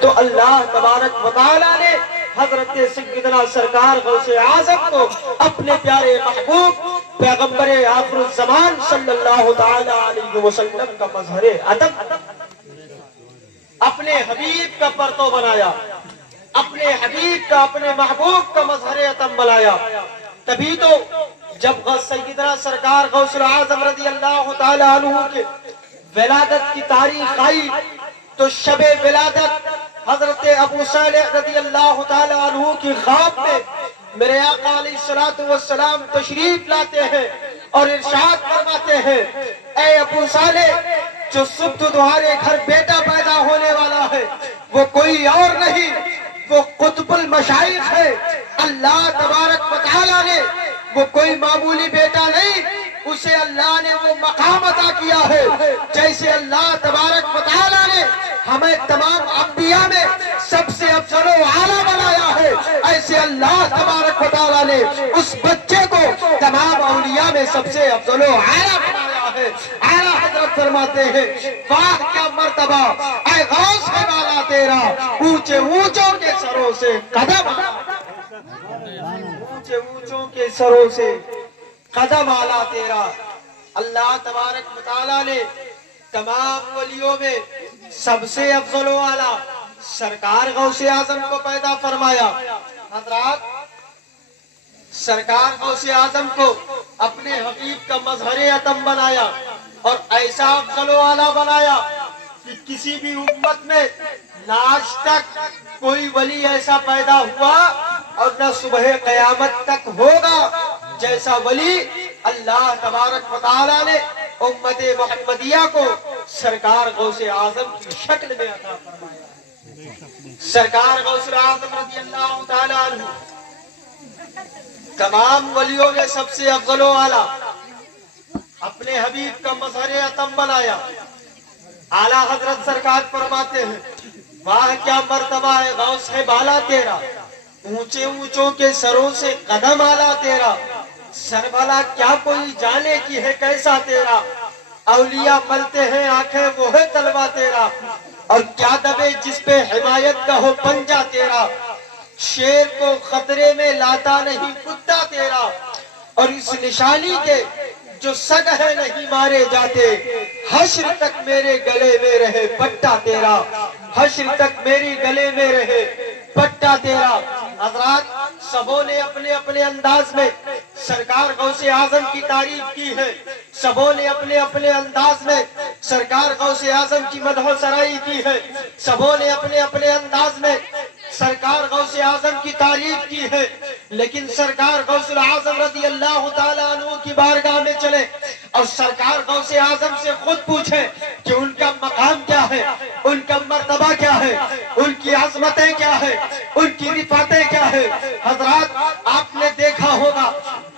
تو اللہ تبارک و تعالیٰ نے حضرت سیدنا سرکار غوث اعظم کو اپنے پیارے محبوب پیغمبر آخر الزمان صلی اللہ تعالی علیہ وسلم کا مظہر ادب، اپنے حبیب کا پرتو بنایا، اپنے حبیب کا، اپنے محبوب کا مظہر ادب بنایا۔ تبھی تو جب سیدنا سرکار غوث اعظم رضی اللہ تعالی عنہ کے ولادت کی تاریخ آئی تو شب ولادت حضرت ابو صالح رضی اللہ تعالی عنہ کی خواب میں میرے آقا علیہ الصلوۃ والسلام تشریف لاتے ہیں اور ارشاد فرماتے ہیں، اے ابو صالح، جو صبح تمہارے گھر بیٹا پیدا ہونے والا ہے وہ کوئی اور نہیں، وہ قطب المشائخ ہے۔ اللہ تبارک و تعالیٰ نے وہ کوئی معمولی بیٹا نہیں، اسے اللہ نے وہ مقام عطا کیا ہے جیسے اللہ تبارک و تعالیٰ نے ہمیں تمام انبیاء میں سب سے افضل و اعلیٰ بنایا ہے، ایسے اللہ تبارک و تعالیٰ نے اس بچے کو تمام اولیاء میں سب سے افضل و اعلیٰ بنایا ہے۔ اعلیٰ حضرت فرماتے ہیں، واہ کیا مرتبہ اے غوث ہے والا تیرا، اونچے اونچوں کے سروں سے قدم، اونچے اونچوں کے سروں سے قدم آلا تیرا۔ اللہ تبارک و تعالیٰ نے تمام ولیوں میں سب سے افضل و اعلیٰ سرکار غوث اعظم کو پیدا فرمایا۔ حضرات، سرکار غوث اعظم کو اپنے حبیب کا مظہر اتم بنایا اور ایسا افضل و اعلیٰ بنایا کہ کسی بھی امت میں نہ آج تک کوئی ولی ایسا پیدا ہوا اور نہ صبح قیامت تک ہوگا جیسا ولی اللہ تبارک و تعالیٰ نے امت محمدیہ کو سرکار غوث اعظم کی شکل میں عطا فرمایا۔ سرکار غوث اعظم رضی اللہ تعالیٰ عنہ تمام ولیوں میں سب سے افضل و اعلیٰ اپنے حبیب کا مظہر اتم بنایا۔ اعلیٰ حضرت سرکار فرماتے ہیں، واہ کیا مرتبہ ہے غوث ہے بالا تیرا، اونچے اونچوں کے سروں سے قدم آلا تیرا، سر بھلا کیا کوئی جانے کی ہے کیسا تیرا، اولیاء ملتے ہیں آنکھیں وہ ہے طلبہ تیرا، اور کیا دبے جس پہ حمایت کا ہو پنجہ تیرا، شیر کو خطرے میں لاتا نہیں کتا تیرا، اور اس نشانی کے جو سگ ہے نہیں مارے جاتے، حشر تک میرے گلے میں رہے پٹا تیرا، حشر تک میری گلے میں رہے پٹا تیرا۔ حضرات، سبوں نے اپنے اپنے انداز میں سرکار غوث اعظم کی تعریف کی ہے، سبوں نے اپنے اپنے انداز میں سرکار غوث اعظم کی مدح و سرائی کی ہے، سبوں نے اپنے اپنے انداز میں سرکار غوث اعظم کی تعریف کی ہے، لیکن سرکار غوث اعظم رضی اللہ تعالیٰ عنہ کی بارگاہ میں چلے اور سرکار غوث اعظم سے خود پوچھیں کہ ان کا مقام کیا ہے، ان کا مرتبہ کیا ہے، ان کی عظمتیں کیا ہے، ان کی رفعتیں کیا ہے۔ حضرات، آپ نے دیکھا ہوگا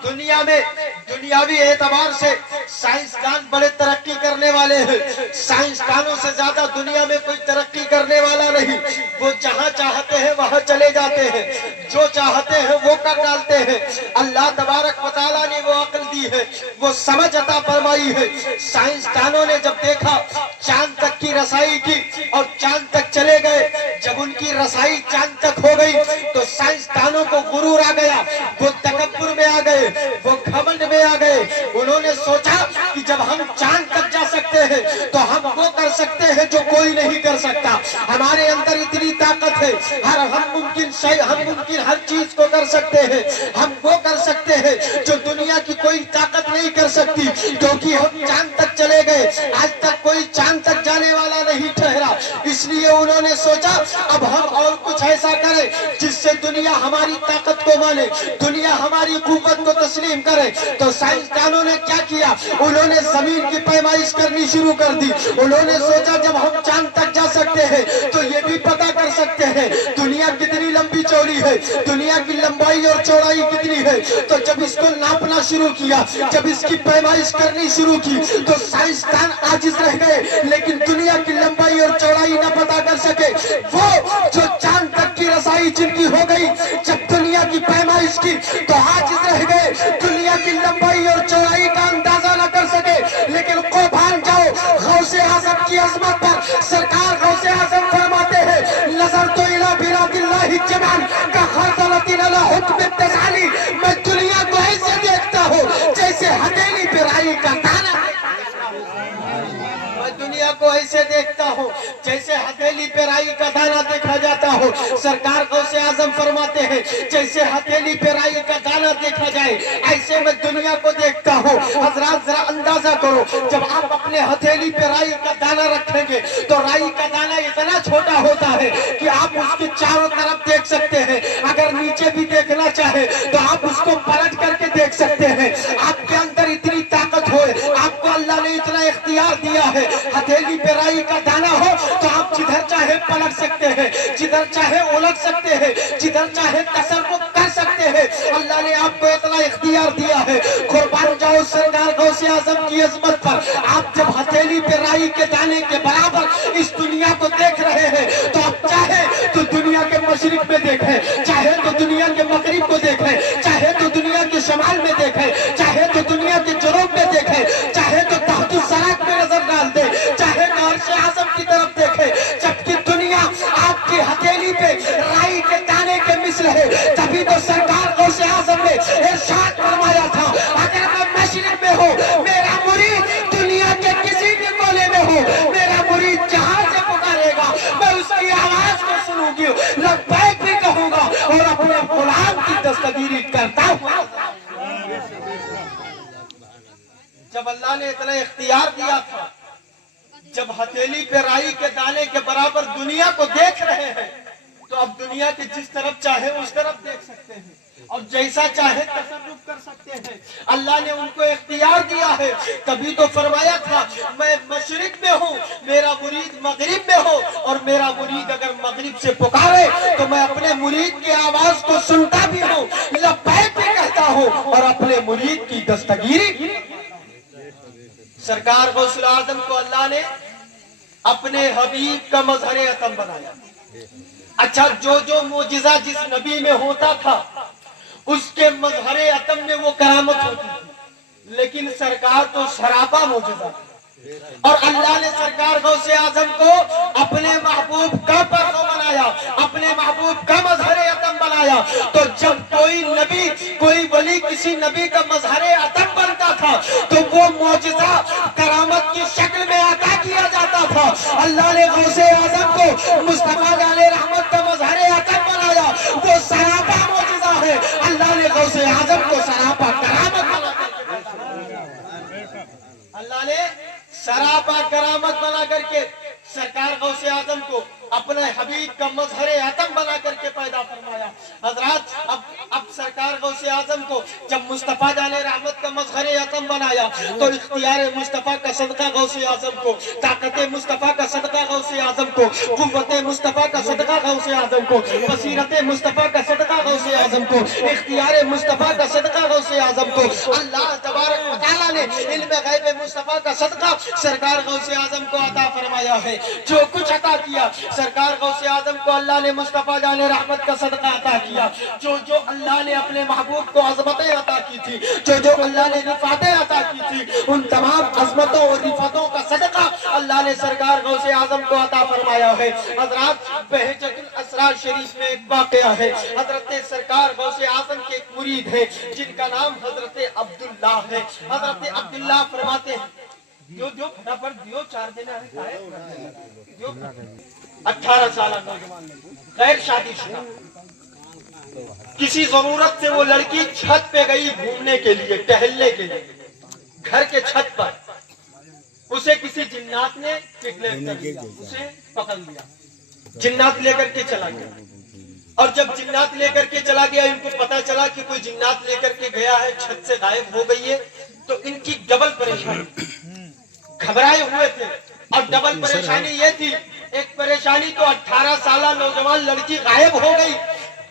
دنیا میں دنیاوی اعتبار سے سائنسدان بڑے ترقی کرنے والے ہیں، سائنسدانوں سے زیادہ دنیا میں کوئی ترقی کرنے والا نہیں، وہ جہاں چاہتے ہیں وہاں چلے جاتے ہیں، جو چاہتے ہیں وہ کر ڈالتے ہیں۔ اللہ تبارک و تعالیٰ نے وہ عقل دی ہے، وہ سمجھ عطا فرمائی ہے۔ سائنسدانوں نے جب دیکھا چاند تک کی رسائی کی اور چاند تک چلے گئے، جب ان کی رسائی چاند تک ہو گئی تو سائنسدانوں کو غرور آ گیا، وہ تکبر میں آ گئے، وہ گھمنڈ میں آ گئے۔ انہوں نے سوچا کہ جب ہم چاند تک جا سکتے ہیں تو ہم وہ کر سکتے ہیں جو کوئی نہیں کر سکتا، ہمارے اندر اتنی طاقت ہے، ہم ممکن ہر چیز کو کر سکتے ہیں، ہم وہ کر سکتے ہیں جو دنیا کی کوئی طاقت نہیں کر سکتی، کیونکہ ہم چاند تک چلے گئے، آج تک کوئی چاند تک جانے والا نہیں ٹھہرا۔ اس لیے انہوں نے سوچا اب ہم اور کچھ ایسا کریں جس سے دنیا ہماری طاقت کو مانے، دنیا ہماری قوت کو تسلیم کرے۔ تو سائنسدانوں نے کیا کیا، انہوں نے زمین کی پیمائش کرنی شروع کر دی۔ انہوں نے سوچا جب ہم چاند تک جا سکتے ہیں تو یہ بھی پتہ کر سکتے ہیں دنیا کتنی لمبی چوڑی ہے، دنیا کی لمبائی اور چوڑائی کتنی ہے۔ تو جب اس کو ناپنا شروع کیا، جب اس کی پیمائش کرنی شروع کی تو سائنسدان عاجز رہ گئے، لیکن دنیا کی لمبائی اور چوڑائی نہ پتہ کر سکے۔ وہ جو چاند تک کی رسائی جن کی ہو گئی، جب دنیا کی پیمائش کی تو عاجز رہ گئے، دنیا کی لمبائی اور چوڑائی کا اندازہ نہ کر سکے۔ لیکن قربان جاؤ غوث اعظم کی عظمت پر، سرکار غوث اعظم فرماتے ہیں को ऐसे देखता हूँ जैसे हथेली पे राई का दाना देखा जाता हो। सरकार गौसे आजम फरमाते हैं जैसे हथेली पे राई का दाना देखा जाए ऐसे मैं दुनिया को देखता हूँ। हजरात जरा अंदाजा करो, जब आप अपने हथेली पे राई का दाना रखेंगे तो राई का दाना इतना छोटा होता है कि आप उसके चारों तरफ देख सकते हैं। अगर नीचे भी देखना चाहे तो आप उसको पलट करके देख सकते हैं। आपके अंदर इतनी ताकत हो, आपको अल्लाह ने इतना इख्तियार दिया है, हथेली पे राई का दाना हो तो आप जिधर चाहे पलट सकते हैं, जिधर चाहे उलट सकते हैं, जिधर चाहे तसर्रुफ कर सकते हैं। अल्लाह ने आपको इतना इख्तियार दिया है। कुर्बान जाओ सरकार गौसे आजम की अजमत पर। आप जब हथेली पे राई के दाने के बराबर इस दुनिया को देख रहे हैं तो आप चाहे तो दुनिया के मशरिक में देखें, चाहे तो दुनिया के मगरिब को देखें, चाहे तो दुनिया के शमाल में देखें, चाहे तो दुनिया के जनूब में देखें, चाहे तो तहत सराक में नजर डाल दे, चाहे तो अर्श आज़म की तरफ देखें, जबकि दुनिया आपकी हथेली पे राई के दाने के मिस्र है। तभी तो सरकार गौसे आज़म ने इरशाद फरमाया था, अगर मैं मशरिक में हूँ मेरा मुरीद दुनिया के किसी भी कोने में हो, मेरा मुरीद जहां से पुकारेगा मैं उसकी आवाज को सुनूंगी, लब्बैक भी कहूंगा और अपने गुलाम की दस्तगीरी करता हूँ। जब अल्लाह ने इतना इख्तियार दिया था, जब हथेली पे राई के दाने के बराबर दुनिया को देख रहे हैं तो अब दुनिया के जिस तरफ चाहे उस तरफ देख सकते हैं और जैसा चाहे तसर्रुफ कर सकते हैं। अल्लाह ने उनको इख्तियार दिया है। तभी तो फरमाया था मैं मशरिक में हूँ, मेरा मुरीद मगरिब में हो, और मेरा मुरीद अगर मगरिब से पुकारे तो मैं अपने मुरीद की आवाज को सुनता भी हूँ, लब्बैक भी कहता हूँ और अपने मुरीद की दस्तगीरी। सरकार गौसुल आजम को अल्लाह ने अपने हबीब का मजहर अतम बनाया। अच्छा, जो जो मोजिजा जिस नबी में होता था उसके मजहर अतम में वो करामत होती थी, लेकिन सरकार तो सरापा मोजिजा। और अल्लाह ने सरकार गौसे आजम को अपने महबूब का पर्व बनाया, अपने महबूब का मजहर अतम बनाया। तो जब कोई नबी कोई वली किसी नबी का मजहर अतम बनता था तो वो मोजिजा करामत की शक्ल में अता किया जाता था। अल्लाह ने गौसे आजम को मुस्तफा जाने रहमत का मजहर अतम बनाया, वो सरापा मोजिजा है। अल्लाह ने गौसे आजम को सरापा करामत बना, अल्लाह ने सरापा करामत बना करके सरकार गौसे आजम को अपने हबीब का मजहर अतम बना करके पैदा फरमाया। हजरात, अब सरकार गौसे आजम को जब मुस्तफा जाने रहमत का मजहर अतम बनाया तो इख्तियार मुस्तफा का सदका गौसे आजम को, ताकत मुस्तफा का सदका गौसे आजम को, कुव्वत मुस्तफा का सदका गौसे आजम को, बसीरत मुस्तफा का सदका गौसे आजम को, इख्तियार मुस्तफा का सदका गौसे आजम को अल्लाह तबारक व तआला ने इल्म गैब मुस्तफा का सदका सरकार गौसे आजम को अता फरमाया है। जो कुछ अता किया सरकार गौसे आजम को अल्लाह ने मुस्तफा जाने रहमत का सदका अता किया। जो जो अल्लाह ने अपने महबूब को अज़मतें अता की थी, जो जो अल्लाह ने रिफातें अता की थी, उन तमाम अज़मतों और रिफातों का सदका अल्लाह ने सरकार गौसे आजम को अता फरमाया है। हजरात, बहजतुल असरार शरीफ में एक वाक़या है। हजरत सरकार गौसे आजम के एक मुरीद है जिनका नाम हजरत अब्दुल्ला है। हजरत अब्दुल्ला फरमाते हैं, जो फटाफट दियो 4 दिन दियो। 18 साल नौजवान गैर शादीशुदा, किसी जरूरत से वो लड़की छत पे गई घूमने के लिए, टहलने के लिए, घर के छत पर। उसे किसी जिन्नात ने किडनैप कर लिया, उसे पकड़ लिया, जिन्नात लेकर के चला गया। और जब जिन्नात लेकर के चला गया, इनको पता चला कि कोई जिन्नात लेकर के गया है, छत से गायब हो गई है, तो इनकी डबल परेशानी, घबराए हुए थे। और डबल परेशानी ये थी, एक परेशानी तो 18 साल नौजवान लड़की गायब हो गई,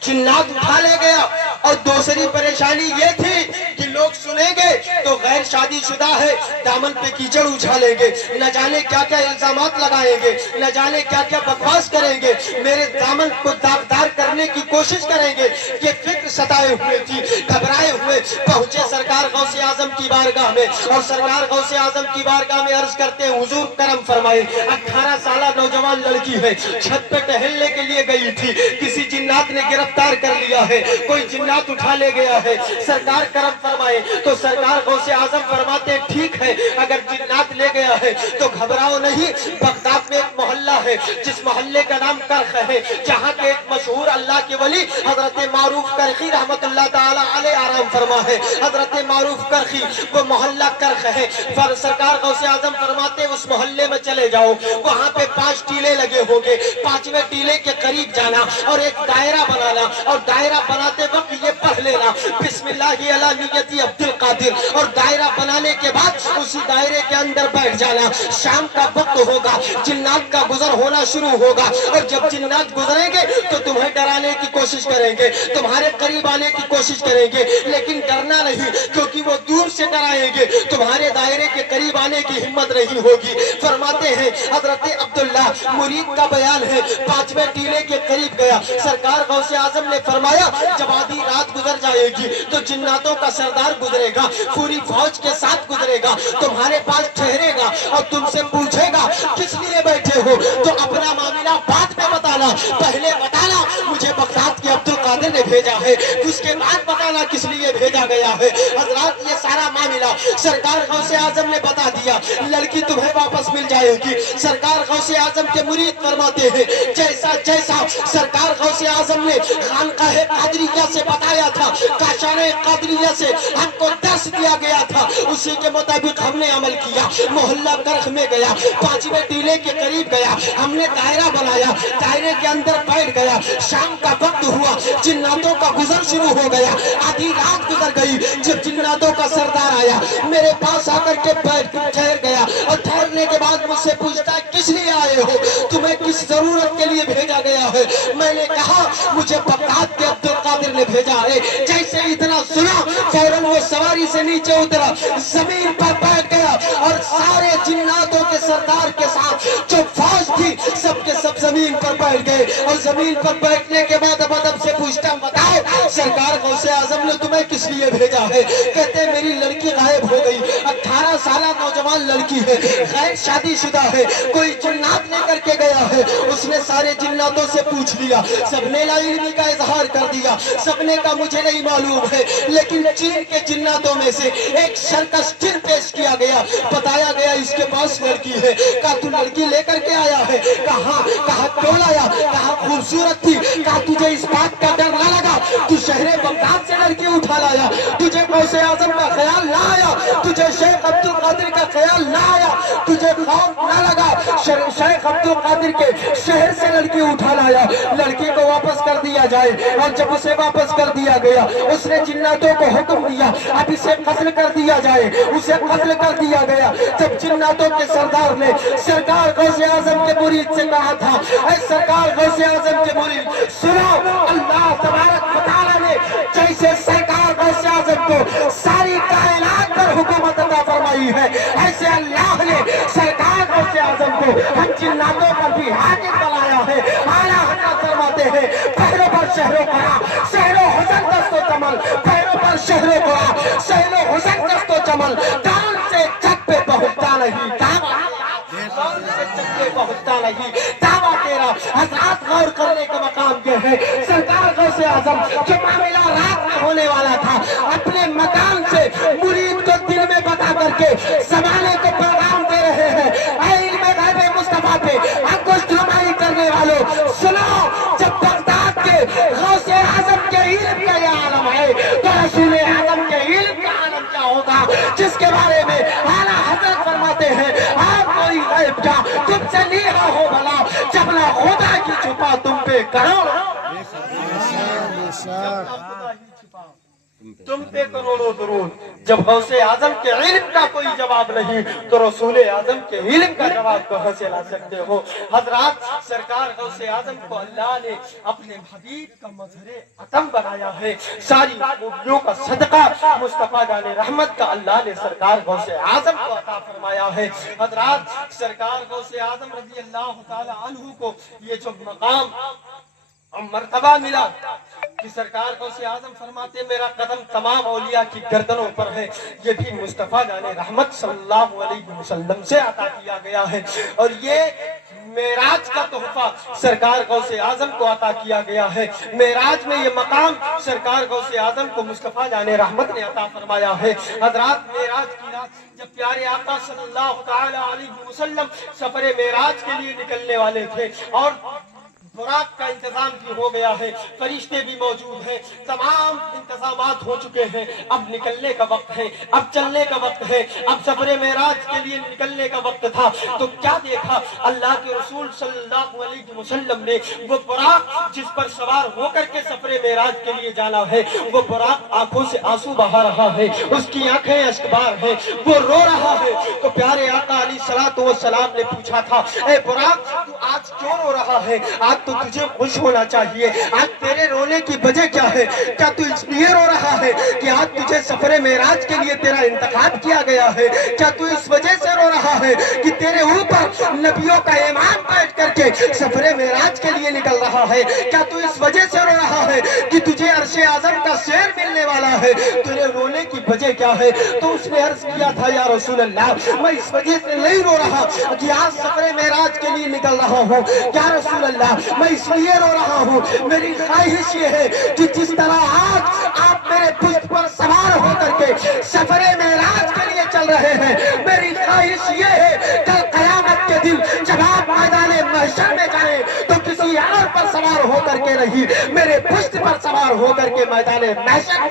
जिन्नात उठा ले गया, और दूसरी परेशानी ये थी कि लोग सुनेंगे तो गैर शादीशुदा है, दामन पे कीचड़ उछालेंगे, न जाने क्या क्या इल्जामात लगाएंगे, न जाने क्या क्या बकवास करेंगे, मेरे दामन को दागदार करने की कोशिश करेंगे। ये फिक्र सताए हुए थी, घबराए हुए पहुंचे सरकार गौसे आजम की बारगाह में, और सरकार गौसे आजम की बारगाह में अर्ज करते हैं, हुजूर करम फरमाए। 18 साल नौजवान लड़की है, छत पे टहलने के लिए गई थी, किसी जिन्नात जिन्नात ने गिरफ्तार कर लिया है, कोई जिन्नात उठा ले गया है, सरकार करम फरमाए। तो सरकार गौसे आजम फरमाते ठीक है, अगर जिन्नात ले गया है तो घबराओ नहीं। बगदाद में एक मोहल्ला है जिस मोहल्ले का नाम करख है, जहाँ के एक मशहूर अल्लाह के वली हजरत मारूफ करखी रहमतुल्लाह ताला अलैह आराम फरमा है। हजरत मारूफ करखी वो मोहल्ला करख है। पर सरकार गौसे आजम फरमाते उस मोहल्ले में चले जाओ, वहाँ पे 5 टीले लगे होंगे, 5वें टीले के करीब जाना और एक दायरा बनाना, और दायरा बनाते वक्त ये पढ़ लेना बिस्मिल्लाहि अला नियति अब्दुल कादिर, और दायरा बनाने के बाद उसी दायरे के अंदर बैठ जाना। शाम का वक्त होगा, जिन्नात का गुजर होना शुरू होगा, और जब जिन्नात गुजरेंगे तो तुम्हें डराने की कोशिश करेंगे, तुम्हारे करीब आने की कोशिश करेंगे, लेकिन डरना नहीं, क्योंकि वो दूर से डराएंगे, तुम्हारे दायरे के करीब आने की हिम्मत नहीं होगी। फरमाते हैं हजरत अब्दुल्ला मुरीद का बयान है, 5वें टीले के करीब गया, सरकार गौसे आजम ने फरमाया जब आधी रात गुजर जाएगी तो जिन्नातों का सरदार गुजरेगा, पूरी फौज के साथ गुजरेगा, तुम्हारे पास ठहरेगा और तुमसे पूछेगा किस लिए बैठे हो, तो अपना मामला बाद में बताना, पहले बताना मुझे बगदाद के अब्दुल कादिर ने भेजा है, उसके बाद बताना किस लिए भेजा गया है। हजरात ये सारा मामला सरकार गौसे आजम ने बता दिया, लड़की तुम्हें वापस मिल जाएगी। सरकार गौसे आजम के मुरीद फरमाते हैं जैसा जैसा सरकार गौसे आजम ने खानकाहे कादरिया से बताया था, काशाने कादरिया से हमको दर्श दिया गया था, उसी के मुताबिक हमने अमल किया। मोहल्ला करख में गया, 5वें टीले के करीब गया, हमने दायरा बनाया, दायरे के अंदर बैठ गया। शाम का वक्त हुआ, जिन्नातों का गुजर शुरू हो गया, आधी रात गुजर गई। जब जिन्नातों का सरदार आया, मेरे पास आकर के बैठ ठहर गया, और ठहरने के बाद मुझसे पूछता किस लिए आए हो, तुम्हें किस जरूरत के लिए भेजा गया है। मैंने कहा मुझे बगदाद के अब्दुल कादिर ने भेजा है। जैसे इतना सुना फौरन वो सवारी से नीचे उतरा, जमीन पर बैठ गया, और सारे जिन्नातों के सरदार के साथ जो फौज थी सबके सब जमीन पर बैठ गए। और जमीन पर बैठने के बाद अब अदब से पूछता बताओ सरकार गौसे आजम ने तुम्हें किस लिए भेजा है। कहते मेरी लड़की गायब हो गई, 18 साल नौजवान लड़की है, गैर शादीशुदा है, कोई जिन्नात लेकर के गया है। उसने सारे जिन्नातों से पूछ लिया, सबने लाइल्मी का इजहार कर दिया, सबने का मुझे नहीं मालूम है, लेकिन चीन के जिन्नातों में से एक सर्कस चिन्ह पेश किया गया, बताया गया इसके पास लड़की है। कहा तू लड़की लेकर के आया है? कहा क्यों लाया? कहा खूबसूरत थी। कहा तुझे इस बात का डर ना लगा तू शहरे बगदाद से लड़की उठा लाया, तुझे गौसे आजम का ख्याल ना आया, तुझे शेख अब्दुल कादिर का ख्याल ना आया, तुझे खौफ ना लगा शेख अब्दुल कादिर के शहर से लड़की उठा लाया। लड़की को वापस कर दिया जाए, और जब उसे वापस कर दिया गया उसने जिन्नातों को हुक्म दिया अब इसे कत्ल कर दिया जाए, उसे कत्ल कर दिया गया। जब जिन्नातों के सरदार ने सरकार गौसे आजम के मुरीद से कहा था ऐ सरकार गौसे आजम के मुरीद सुनो, अल्लाह तबारक व तआला ने जैसे सरकार गौसे आजम को सारी कायनात पर हुकूमत अता फरमाई है, ऐसे अल्लाह ने सरकार गौसे आजम को हम जिन्नातों पर भी हाकिम बनाया है। आला हजरत फरमाते हैं पैरों पर शहरों का शहरों हुसन दस्तो चमल, पैरों पर शहरों का शहरों हुसन दस्तो चमल, कान से छत पे पहुंचता नहीं पहुंचता नहीं दावा तेरा। हजरात गौर करने का मकाम यह है, सरकार गौसे आजम जो मामला रात में होने वाला था अपने मकाम से मुरीद को दिल में बता करके जमाने को पैगाम दे रहे हैं। इल्म गैब मुस्तफा पे अंकुश नुमाई करने वालों सुनो, जब बगदाद के गौसे आजम के इल्म का यह आलम है तो रसूल आजम के इल्म का आलम क्या होगा, जिसके बारे में आला हजरत फरमाते हैं आप कोई गैब का तुमसे नीहा हो भला, जब ना खुदा की छुपा तुम पे करो तुम पे करोड़ों दरूद। जब गौसे आजम के इल्म का कोई जवाब नहीं तो रसूल आजम के इल्म का जवाब कहां से ला सकते हो। हजरात सरकार गौसे आजम को अल्लाह ने अपने हबीब का मजहरे अतम बनाया है, सारी खूबियों का सदका मुस्तफा जाने रहमत का अल्लाह ने सरकार गौसे आजम को अता फरमाया है। हजरात सरकार गौसे आजम रज़ी अल्लाह तआला अन्हु को ये जो मकाम और मर्तबा मिला कि सरकार गौसे आजम फरमाते मेरा कदम तमाम औलिया की गर्दनों पर है, ये भी मुस्तफा जाने रहमत सल्लल्लाहु अलैहि वसल्लम से अता किया गया है। और ये معراج کا تحفہ سرکار غوث اعظم کو عطا کیا گیا ہے. معراج میں یہ مقام سرکار غوث اعظم کو مصطفیٰ جان رحمت نے عطا فرمایا ہے. حضرات معراج کی رات جب پیارے آقا صلی اللہ تعالی علیہ وسلم سفر معراج کے لیے نکلنے والے تھے اور براق کا انتظام بھی ہو گیا ہے, فرشتے بھی موجود ہیں, تمام انتظامات ہو چکے ہیں, اب نکلنے کا وقت ہے, اب چلنے کا وقت ہے, اب سفر معراج کے لیے نکلنے کا وقت تھا. تو کیا دیکھا اللہ کے رسول صلی اللہ علیہ وسلم نے؟ وہ براق جس پر سوار ہو کر کے سفر معراج کے لیے جانا ہے, وہ براق آنکھوں سے آنسو بہا رہا ہے, اس کی آنکھیں اشکبار ہیں, وہ رو رہا ہے. تو پیارے آقا علیہ الصلوۃ والسلام نے پوچھا تھا, اے براق تو آج کیوں رو رہا ہے؟ آج تو تجھے خوش ہونا چاہیے. آج تیرے رونے کی وجہ کیا ہے؟ کیا تو اس لیے رو رہا ہے کہ آج تجھے سفر معراج کے لیے تیرا انتخاب کیا گیا ہے؟ کیا تو اس وجہ سے رو رہا ہے کہ تیرے اوپر نبیوں کا امام بیٹھ کر کے سفر معراج کے لیے نکل رہا ہے؟ کیا تو اس وجہ سے رو رہا ہے کہ تجھے عرش اعظم کا سیر ملنے والا ہے؟ تیرے رونے کی وجہ کیا ہے؟ تو اس نے عرض کیا تھا, یا رسول اللہ, میں اس وجہ سے نہیں رو رہا کہ آج سفر معراج کے لیے نکل رہا ہوں. یا رسول اللہ, میں اس لیے رو رہا ہوں, میری خواہش یہ ہے کہ جس طرح آج آپ میرے پشت پر سوار ہو کر کے سفر معراج کے لیے چل رہے ہیں, میری خواہش یہ ہے کل قیامت کے دن جب آپ میدان محشر میں جائیں تو کسی اور پر سوار ہو کر کے نہیں, میرے پشت پر سوار ہو کر کے میدان محشر.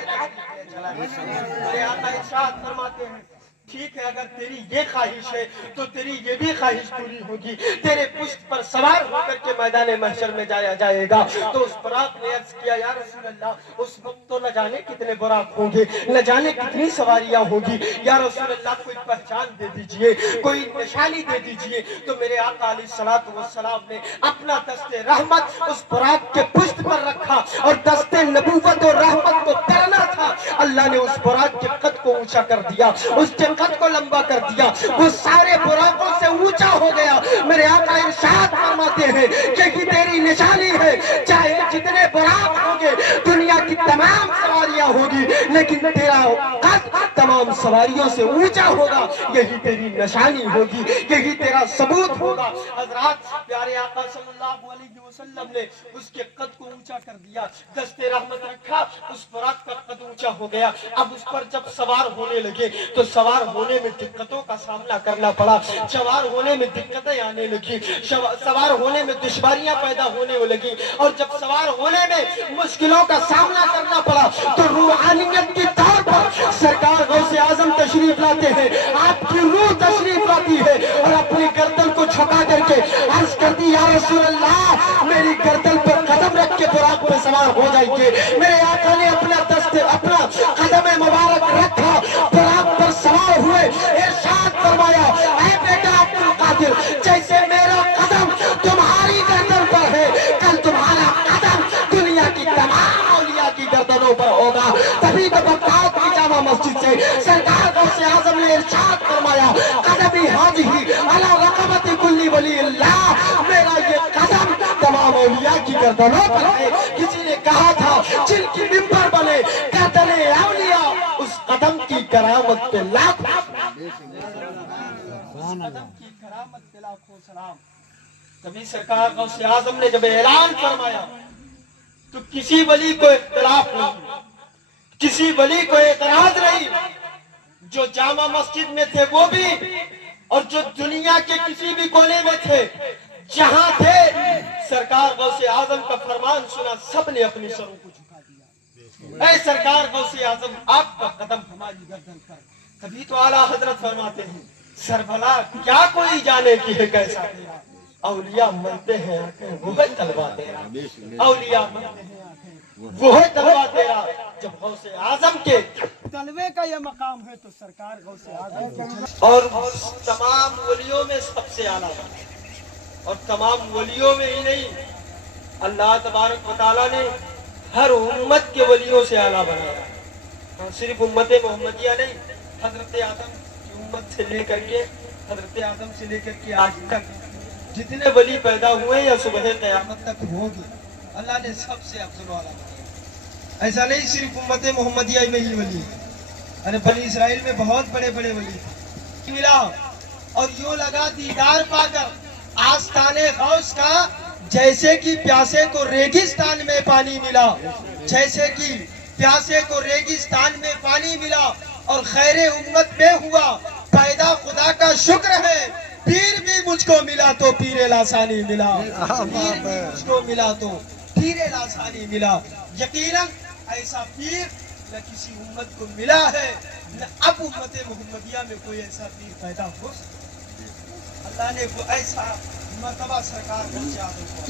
میرے آقا ارشاد فرماتے ہیں, ٹھیک ہے, اگر تیری یہ خواہش ہے تو تیری یہ بھی خواہش پوری ہوگی, تیرے پشت پر سوار ہو کر کے میدان محشر میں جایا جائے گا. تو اس براق نے عرض کیا, یا رسول اللہ, اس وقت تو نہ جانے کتنے براق ہوں گے, نہ جانے کتنی سواریاں ہوں گی. یا رسول اللہ, کوئی پہچان دے دیجئے, کوئی نشانی دے دیجئے. تو میرے آقا علیہ الصلوۃ والسلام نے اپنا دست رحمت اس براق کے پشت پر رکھا اور دست نبوت اور رحمت کو کرنا تھا. اللہ نے اس براق کے قد کو اونچا کر دیا, اس کے قد کو لمبا کر دیا, وہ سارے براقوں سے اونچا ہو گیا. میرے آقا ارشاد فرماتے ہیں کہ یہ تیری نشانی ہے, چاہے جتنے براق ہوں گے, دنیا کی تمام سواریاں ہوگی, لیکن تیرا قد تمام سواریوں سے اونچا ہوگا. یہی تیری نشانی ہوگی, یہی تیرا ثبوت ہوگا. حضرات, پیارے آقا صلی اللہ علیہ وسلم نے اس کے قد کو اونچا کر دیا, دست رحمت رکھا, اس براق کا قد اونچا ہو گیا. اب اس پر جب سوار ہونے لگے تو سوار ہونے میں دقتوں کا سامنا کرنا پڑا, سوار ہونے میں دقتیں آنے لگی, سوار ہونے میں دشواریاں پیدا ہونے لگی. اور جب سوار ہونے میں مشکلوں کا سامنا کرنا پڑا تو روحانیت کی طور پر سرکار غوث اعظم تشریف لاتے ہیں, آپ کی روح تشریف لاتی ہے اور اپنی گردن کو جھکا کر کے عرض کرتی, یا رسول اللہ, میری گردن پر قدم رکھ کے براق پہ سوار ہو جائیے. میرے آقا نے اپنا قدم مبارک رکھا, براق پر سوار ہوئے, ارشاد فرمایا, اے بیٹا عبد القادر, جیسے میرا قدم تمہاری گردن پر ہے, کل تمہارا قدم دنیا کی تمام اولیاء کی گردنوں پر ہوگا. تبھی تو بغداد کی جامع مسجد سے سرکار غوث اعظم نے ارشاد فرمایا, قدمی حاضی علی رقبت کل ولی اللہ, میرا یہ قدم تمام اولیاء کی گردنوں پر ہے. کسی نے کہا تھا, جن کی ممبر بنے گردن اولیاء, اس قدم کی کرامت پہ لاکھوں سلام. کبھی سرکار غوث اعظم نے جب اعلان فرمایا تو کسی ولی کو اختلاف نہیں, کسی ولی کو اعتراض نہیں. جو جامع مسجد میں تھے وہ بھی, اور جو دنیا کے کسی بھی کونے میں تھے, جہاں تھے, سرکار غوث اعظم کا فرمان سنا, سب نے اپنی سروں کو جھکا دیا. اے سرکار غوث اعظم, آپ کا قدم ہماری گردن پر. تبھی تو اعلیٰ حضرت فرماتے ہیں, سربلا کیا کوئی جانے کی ہے کیسا تیرا, اولیاء مرتے ہیں آنکھیں وہ ہے تلوا تیرا, اولیاء مرتے ہیں آنکھیں وہ ہے تلوا تیرا. جب غوث اعظم کے تلوے کا یہ مقام ہے تو سرکار غوث اعظم اور تمام ولیوں میں سب سے اعلیٰ, اور تمام ولیوں میں ہی نہیں, اللہ تبارک و تعالیٰ نے ہر امت کے ولیوں سے اعلیٰ بنایا. صرف امت محمدیہ نہیں, حضرت آدم کی امت سے لے کر کے, حضرت آدم سے لے کر کے آج تک جتنے ولی پیدا ہوئے یا صبح قیامت تک ہوگی, اللہ نے سب سے افضل والا بنایا. ایسا نہیں صرف امت محمدیہ میں ہی ولی, یعنی بنی اسرائیل میں بہت بڑے بڑے ولی ملا, اور یوں لگا دیدار پا کر आस्ताने गौस का जैसे कि प्यासे को रेगिस्तान में पानी मिला, जैसे कि प्यासे को रेगिस्तान में पानी मिला और खैरे उम्मत में हुआ पैदा, खुदा का शुक्र है। पीर भी मुझको मिला तो पीरे लासानी मिला, पीर भी मुझको मिला तो पीरे लासानी मिला। यकीनन ऐसा पीर न किसी उम्मत को मिला है, न अब उम्मत मुहम्मदिया में कोई ऐसा पीर पैदा हो सकता। अल्लाह ने वो ऐसा मर्तबा सरकार को याद रखा।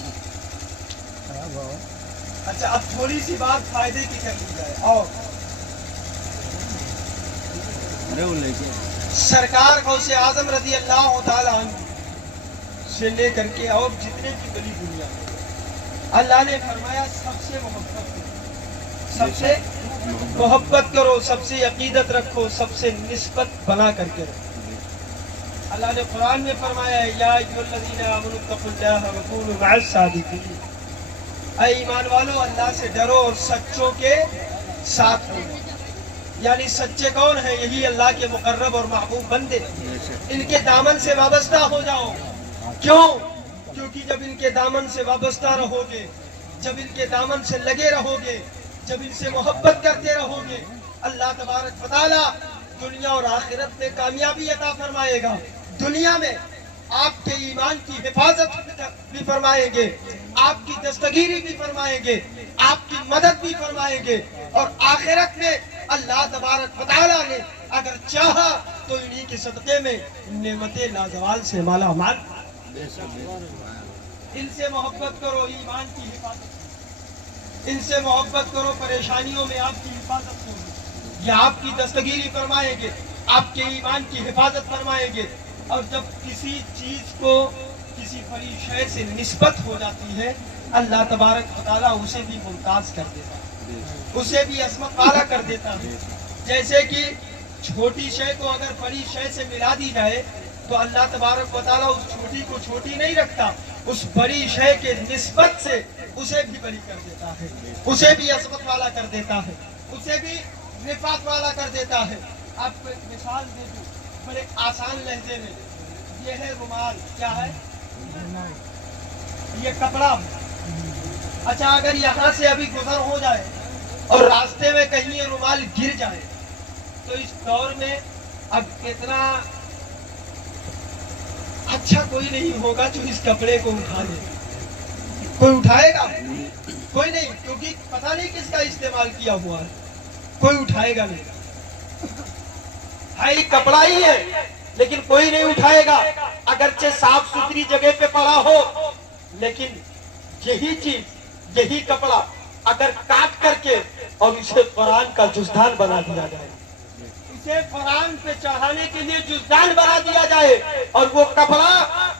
अच्छा, अब थोड़ी सी बात फायदे की कर ली जाए। और सरकार गौसे आजम रजी अल्लाह ताला अन्हु से लेकर के और जितने भी बड़ी दुनिया में अल्लाह ने फरमाया सबसे मोहब्बत करो, सबसे अकीदत रखो, सबसे निस्बत बना करके रखो। अल्लाह ने कुरान में फरमाया या अय्युहल्लज़ीना आमनू तक़ुल्लाह व कूनू मअस सादिक़ीन, ऐ ईमान वालों अल्लाह से डरो और सच्चों के साथ रहो। यानी सच्चे कौन है? यही अल्लाह के मुकर्रब और महबूब बंदे। इनके दामन से वाबस्ता हो जाओ। क्यों? क्योंकि जब इनके दामन से वाबस्ता रहोगे, जब इनके दामन से लगे रहोगे, जब इनसे मोहब्बत करते रहोगे, अल्लाह तबारक व तआला दुनिया और आखिरत में कामयाबी अता फरमाएगा। दुनिया में आपके ईमान की हिफाजत भी फरमाएंगे, आपकी दस्तगीरी भी फरमाएंगे, आपकी मदद भी फरमाएंगे, और आखिरत में अल्लाह तबारक व तआला ने अगर चाहा तो इन्हीं के सदक़े में नेमतें लाजवाल से माला माल। इनसे मोहब्बत करो, ईमान की हिफाजत, इनसे मोहब्बत करो, परेशानियों में आपकी हिफाजत होगी, या आपकी दस्तगीरी फरमाएंगे, आपके ईमान की हिफाजत फरमाएंगे। और जब किसी चीज को किसी बड़ी शय से निस्बत हो जाती है, अल्लाह तबारक व तआला उसे भी मुमताज कर देता है, उसे भी असमत वाला कर देता है। जैसे कि छोटी शय को अगर बड़ी शय से मिला दी जाए तो अल्लाह तबारक व तआला उस छोटी को छोटी नहीं रखता, उस बड़ी शय के निस्बत से उसे भी बड़ी कर देता है, उसे भी असमत वाला कर देता है, उसे भी रिफात वाला कर देता है। आपको एक मिसाल दे दूं बड़े आसान लहजे में, ये है रुमाल। क्या है? ये कपड़ा। अच्छा, अगर यहाँ से अभी गुजर हो जाए और रास्ते में कहीं ये रुमाल गिर जाए तो इस दौर में अब इतना अच्छा कोई नहीं होगा जो इस कपड़े को उठा ले। कोई उठाएगा? कोई नहीं, क्योंकि पता नहीं किसका इस्तेमाल किया हुआ है, कोई उठाएगा नहीं। है कपड़ा ही है लेकिन कोई नहीं उठाएगा, अगरचे साफ सुथरी जगह पे पड़ा हो। लेकिन यही चीज, यही कपड़ा अगर काट करके और इसे कुरान का जुज़दान बना दिया जाए, इसे कुरान पे चढ़ाने के लिए जुज़दान बना दिया जाए, और वो कपड़ा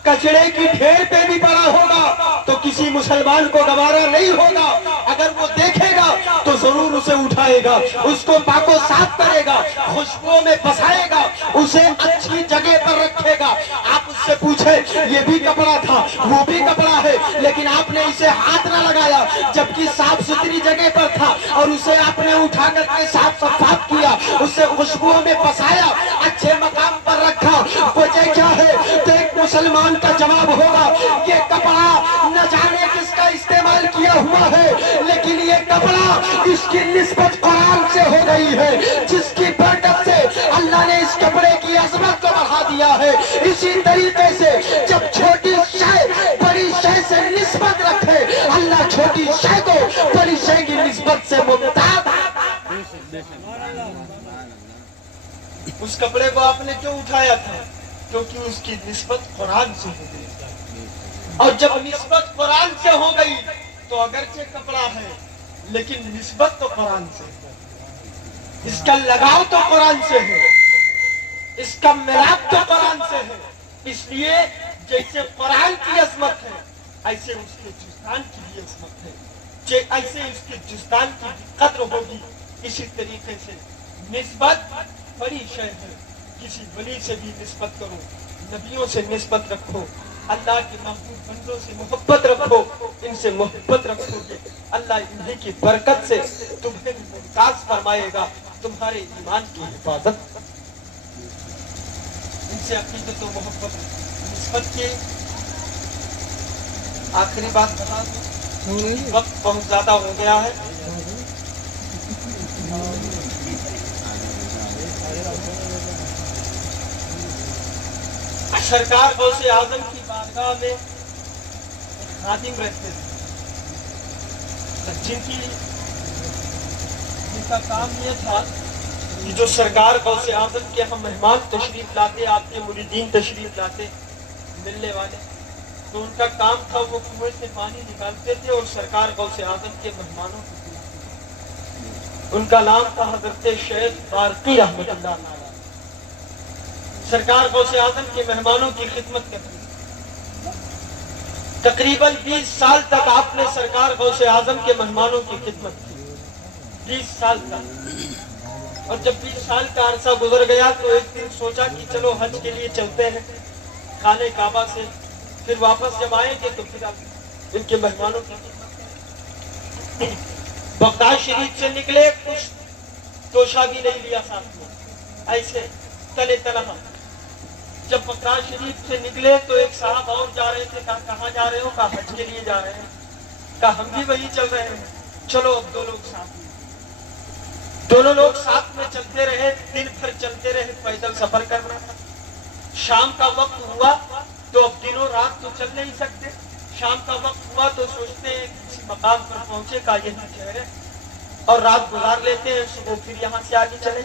कचड़े की ढेर पे भी पड़ा होगा तो किसी मुसलमान को गवारा नहीं होगा। अगर वो देखेगा तो जरूर उसे उठाएगा, उसको पाको साफ करेगा, खुशबू में बसाएगा, उसे अच्छी जगह पर रखेगा। आप उससे पूछे ये भी कपड़ा था, वो भी कपड़ा है, लेकिन आपने इसे हाथ न लगाया जबकि साफ सुथरी जगह पर था, और उसे आपने उठा करके साफ सफाफ किया, उससे खुशबू में बसाया, अच्छे मकाम पर रखा। वजह क्या है? तो एक मुसलमान का जवाब होगा ये कपड़ा न जाने किसका इस्तेमाल किया हुआ है, लेकिन ये कपड़ा इसकी निस्बत कुरान से हो गई है, जिसकी बरकत से अल्लाह ने इस कपड़े की अजमत को बढ़ा दिया है। इसी तरीके से जब छोटी शय बड़ी शय से निस्बत रखे, अल्लाह छोटी शय को बड़ी शय की निस्बत से मुमताज। उस कपड़े को आपने क्यों उठाया था? क्योंकि उसकी निस्बत कुरान से हो गई, और जब निस्बत कुरान से हो गई तो अगरचे कपड़ा है लेकिन निस्बत तो कुरान से है, इसका लगाव तो कुरान से है, इसका मिलाप तो कुरान से है। इसलिए जैसे कुरान की अजमत है ऐसे उसके जुज़दान की भी अजमत है, ऐसे उसके जुज़दान की भी कद्र होगी। इसी तरीके से निस्बत बड़ी शय है, किसी वली से भी निस्बत करो, नबियों से निस्बत रखो, अल्लाह के महबूब बंदों से मोहब्बत रखो, इनसे मोहब्बत रखोगे अल्लाह इन्हीं की बरकत से तुम्हें मुमताज फरमाएगा, तुम्हारे ईमान की हिफाजत। इनसे अकीदत और मोहब्बत निस्बत के आखिरी बात बता दूं, वक्त बहुत ज्यादा हो गया है। सरकार गौसे आजम की बारगाह में एक खादिम रहते थे, जिनका काम ये था कि जो सरकार गौसे आजम के हम मेहमान तशरीफ लाते, आपके मुरीदीन तशरीफ लाते, मिलने वाले, तो उनका काम था वो कुएं से पानी निकालते थे और सरकार गौसे आजम के मेहमानों को पिलाते। उनका नाम था हजरत शेख बारकी रहमतुल्लाह अलैह। सरकार गौसे आजम के मेहमानों की खिदमत करती, तकरीबन 20 साल तक आपने सरकार गौसे आजम के मेहमानों की खिदमत की, 20 साल तक। और जब 20 साल का अरसा गुजर गया तो एक दिन सोचा कि चलो हज के लिए चलते हैं खाने काबा से, फिर वापस जब आएंगे तो फिर आप इनके मेहमानों की खिदमत करेंगे। बगदाद शरीफ से निकले, कुछ तोशा भी नहीं लिया साथ में, ऐसे तले तलहा। जब बगदाद शरीफ से निकले तो एक साहब और जा रहे थे, कहा कहाँ जा रहे हो? कहा हज के लिए जा रहे हैं। कहा हम भी वही चल रहे हैं, चलो अब दो लोग साथ में। दोनों लोग साथ में चलते रहे, दिन भर चलते रहे, पैदल सफर करना था। शाम का वक्त हुआ तो अब दिनों रात तो चल नहीं सकते, शाम का वक्त हुआ तो सोचते हैं किसी मकाम पर पहुंचे का यही शहर है और रात गुजार लेते हैं, सुबह फिर यहाँ से आगे चले।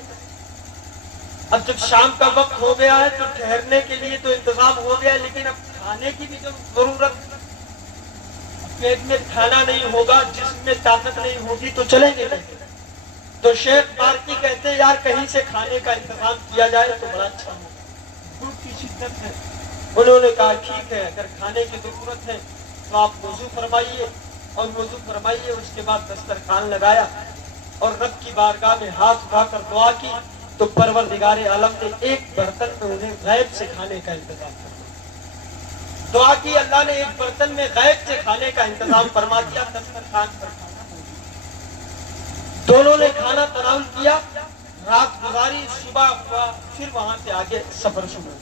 अब जब शाम का वक्त हो गया है तो ठहरने के लिए तो इंतजाम हो गया, लेकिन अब खाने की भी जो जरूरत, पेट में खाना नहीं होगा, जिसमें ताकत नहीं होगी तो चलेंगे नहीं। तो शेख बारकी कहते यार कहीं से खाने का इंतजाम किया जाए तो बड़ा अच्छा होगा, भूख की शिद्दत है। उन्होंने कहा ठीक है, अगर खाने की जरूरत है तो आप वजू फरमाइए, और वजू फरमाइए। उसके बाद दस्तरखान लगाया और रब की बारगाह में हाथ उठाकर दुआ की तो परवरदिगारे आलम ने एक बर्तन में उन्हें गैब से खाने का इंतजाम कर दिया। दुआ की, अल्लाह ने एक बर्तन में गैब से खाने का इंतजाम फरमा दिया। दस्तरखान पर खाना हो गया। दोनों ने खाना तनाउल किया, रात गुजारी, सुबह हुआ, फिर वहां से आगे सफर शुरू,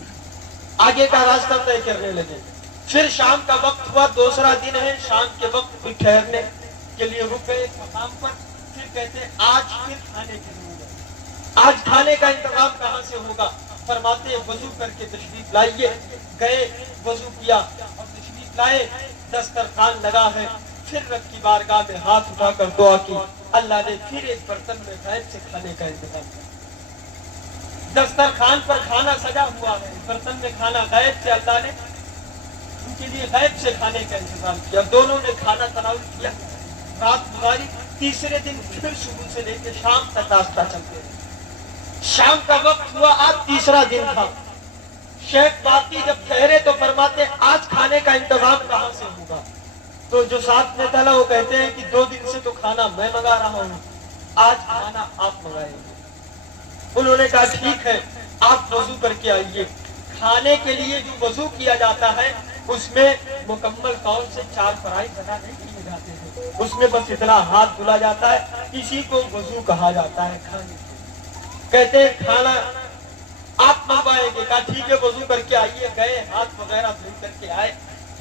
आगे का रास्ता तय करने लगे। फिर शाम का वक्त हुआ, दूसरा दिन है, शाम के वक्त भी ठहरने के लिए रुके मकाम पर। फिर कहते आज फिर खाने की जरूरत, आज खाने का इंतजाम कहाँ से होगा? फरमाते वजू करके तशरीफ लाइए। गए, वजू किया और तशरीफ लाए, दस्तरखान लगा है। फिर रब की बारगाह में हाथ उठाकर दुआ की, अल्लाह ने फिर एक बर्तन में गैब से खाने का इंतजाम किया। दस्तरखान पर खाना सजा हुआ है, बर्तन में खाना गैब से अल्लाह ने उनके लिए गैब से खाने का इंतजाम किया। दोनों ने खाना तनाउल किया, रात गुजारी। तीसरे दिन फिर सुबह से लेकर शाम तक रास्ता चलते रहे। शाम का वक्त हुआ, आज तीसरा दिन था। शेख बाकी जब ठहरे तो फरमाते आज खाने का इंतजाम कहाँ से होगा? तो जो साथ में था वो कहते हैं कि 2 दिन से तो खाना मैं मंगा रहा हूँ, आज खाना आप मंगाएंगे। उन्होंने कहा ठीक है, आप वजू करके आइए। खाने के लिए जो वजू किया जाता है उसमें मुकम्मल तौर से 4 फराइज अदा नहीं किए जाते हैं, उसमें बस इतना हाथ धुला जाता है, इसी को वजू कहा जाता है। खाने कहते हैं खाना आप मंगवाएंगे? कहा ठीक है, वजू करके आइए। गए, हाथ वगैरह धुल करके आए,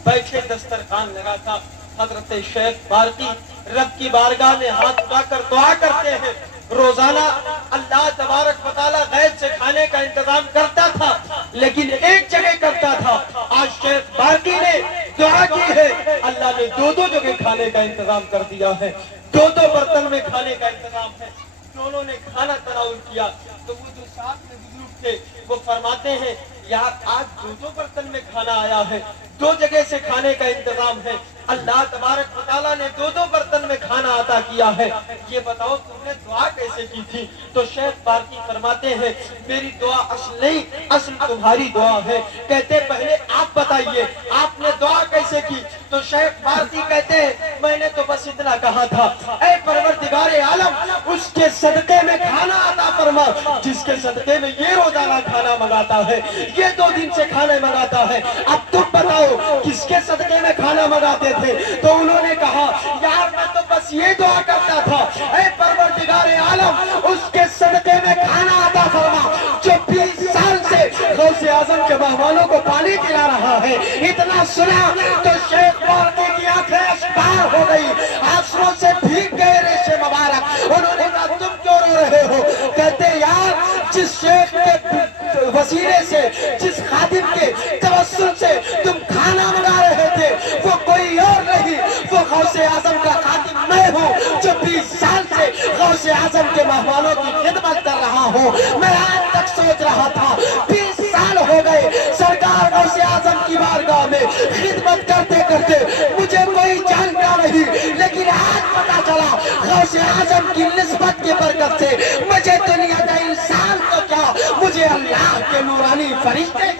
बैठे, दस्तरखान लगा था। हजरत शेख बारकी रब की बारगाह में हाथ उठाकर दुआ करते हैं। रोजाना अल्लाह तबारक व तआला गैब से खाने का इंतजाम करता था, लेकिन एक जगह करता था। आज शेख बारकी ने दुआ की है, अल्लाह ने 2-2 जगह खाने का इंतजाम कर दिया है, 2-2 बर्तन में खाने का इंतजाम है। दोनों ने खाना तनाउल किया तो वो जो साथ में बुजुर्ग थे वो फरमाते हैं यार आज 2-2 बर्तन में खाना आया है, 2 जगह से खाने का इंतजाम है। अल्लाह तबारक व तआला ने 2-2 बर्तन में खाना अता किया है, ये बताओ तुमने दुआ कैसे की थी? तो शेख बारकी फरमाते हैं मेरी दुआ असल नहीं, असल तुम्हारी दुआ है। कहते पहले आप बताइए आपने दुआ कैसे की? तो शेख बारकी कहते हैं मैंने तो बस इतना कहा था, ऐ परवरदिगारे आलम उसके सदके में खाना अता फरमा जिसके सदके में ये रोजाना खाना मंगाता है, ये 2 दिन से खाने मंगाता है। अब तुम बताओ किसके सदके में खाना मंगाते थे? तो उन्होंने कहा यार मैं तो बस ये दुआ करता था, ऐ परवरदिगारे आलम उसके सदके में खाना अता फरमा जो 20 साल से غوث اعظم کے مہمانوں کو پانی پلا رہا ہے. اتنا سنا تو شیخ بارکی کی آنکھیں اشبار ہو گئی, آنسوؤں سے بھیگ گئے ریشے مبارک. انہوں نے کہا تم کیوں رو رہے ہو؟ کہتے یار جس شیخ کے وسیلے سے, جس خادم کے توسل سے تم کھانا منگا رہے تھے وہ کوئی اور نہیں, وہ غوث اعظم کا خادم میں ہوں جو 20 سال سے غوث اعظم کے مہمانوں کی خدمت کر رہا ہوں. میں آج تک سوچ رہا تھا 20 سال ہو گئے سرکار غوث اعظم کی بارگاہ میں خدمت کرتے کرتے مجھے کوئی جانتا نہیں, لیکن آج پتا چلا غوث اعظم کی نسبت کی برکت سے مجھے دنیا کا انسان تو کیا, مجھے اللہ کے نورانی فرشتے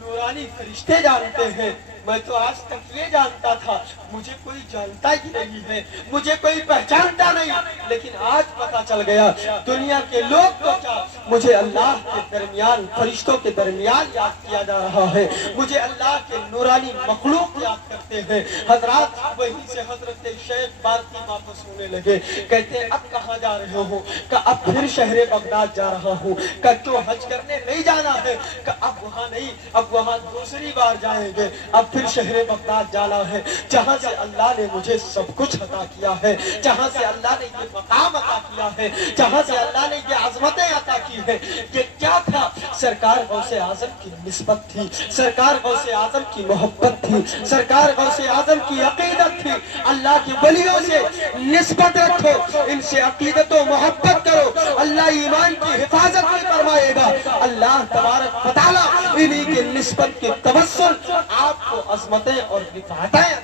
نورانی فرشتے جانتے ہیں. میں تو آج تک یہ جانتا تھا مجھے کوئی جانتا ہی نہیں ہے, مجھے کوئی پہچانتا نہیں, لیکن آج پتا چل گیا دنیا کے لوگ تو کیا, مجھے اللہ کے درمیان, فرشتوں کے درمیان یاد کیا جا رہا ہے, مجھے اللہ کے نورانی مخلوق یاد کرتے ہیں. حضرات وہیں سے حضرت شیخ بارکی واپس ہونے لگے. کہتے ہیں اب کہاں جا رہے ہو؟ کہ اب پھر شہر بغداد جا رہا ہوں. کہ کیوں حج کرنے نہیں جانا ہے؟ کہ اب وہاں نہیں, اب وہاں دوسری بار جائیں گے. اب پھر شہر بغداد جانا ہے جہاں سے اللہ نے مجھے سب کچھ عطا کیا ہے, جہاں سے اللہ نے یہ مقام عطا کیا ہے, جہاں سے اللہ نے یہ عظمتیں عطا کی ہے. یہ کیا تھا؟ سرکار غوث اعظم کی نسبت تھی, سرکار غوث اعظم کی محبت تھی, سرکار غوث اعظم کی عقیدت تھی. اللہ کے ولیوں سے نسبت رکھو, ان سے عقیدت و محبت کرو, اللہ ایمان کی حفاظت بھی فرمائے گا. اللہ تبارک و تعالیٰ انہی کی نسبت کے توسل آپ کو عظمتیں اور رفعتیں.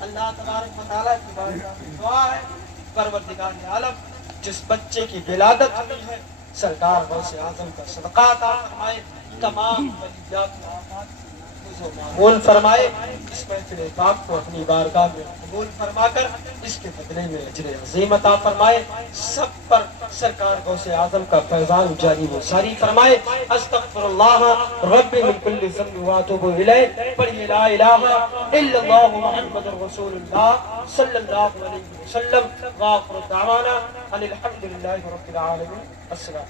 اللہ تبارک و تعالیٰ کی بارگاہ میں دعا ہے, پروردگار عالم جس بچے کی ولادت ہوئی ہے سرکار غوث اعظم کا صدقہ عطا فرمائے, تمام بلیات و آفات قبول فرمائے. اس محفل پاک کو اپنی بارگاہ میں قبول فرما کر اس کے بدلے میں اجر عظیم عطا فرمائے. سب پر سرکار غوث اعظم کا فیضان جاری و ساری فرمائے. استغفر اللہ رب من کل ذنب واتوب الیہ. پڑھیے لا الہ الا اللہ محمد رسول اللہ صلی اللہ علیہ وسلم. وآخر دعوانا ان الحمد للہ رب العالمین. السلام.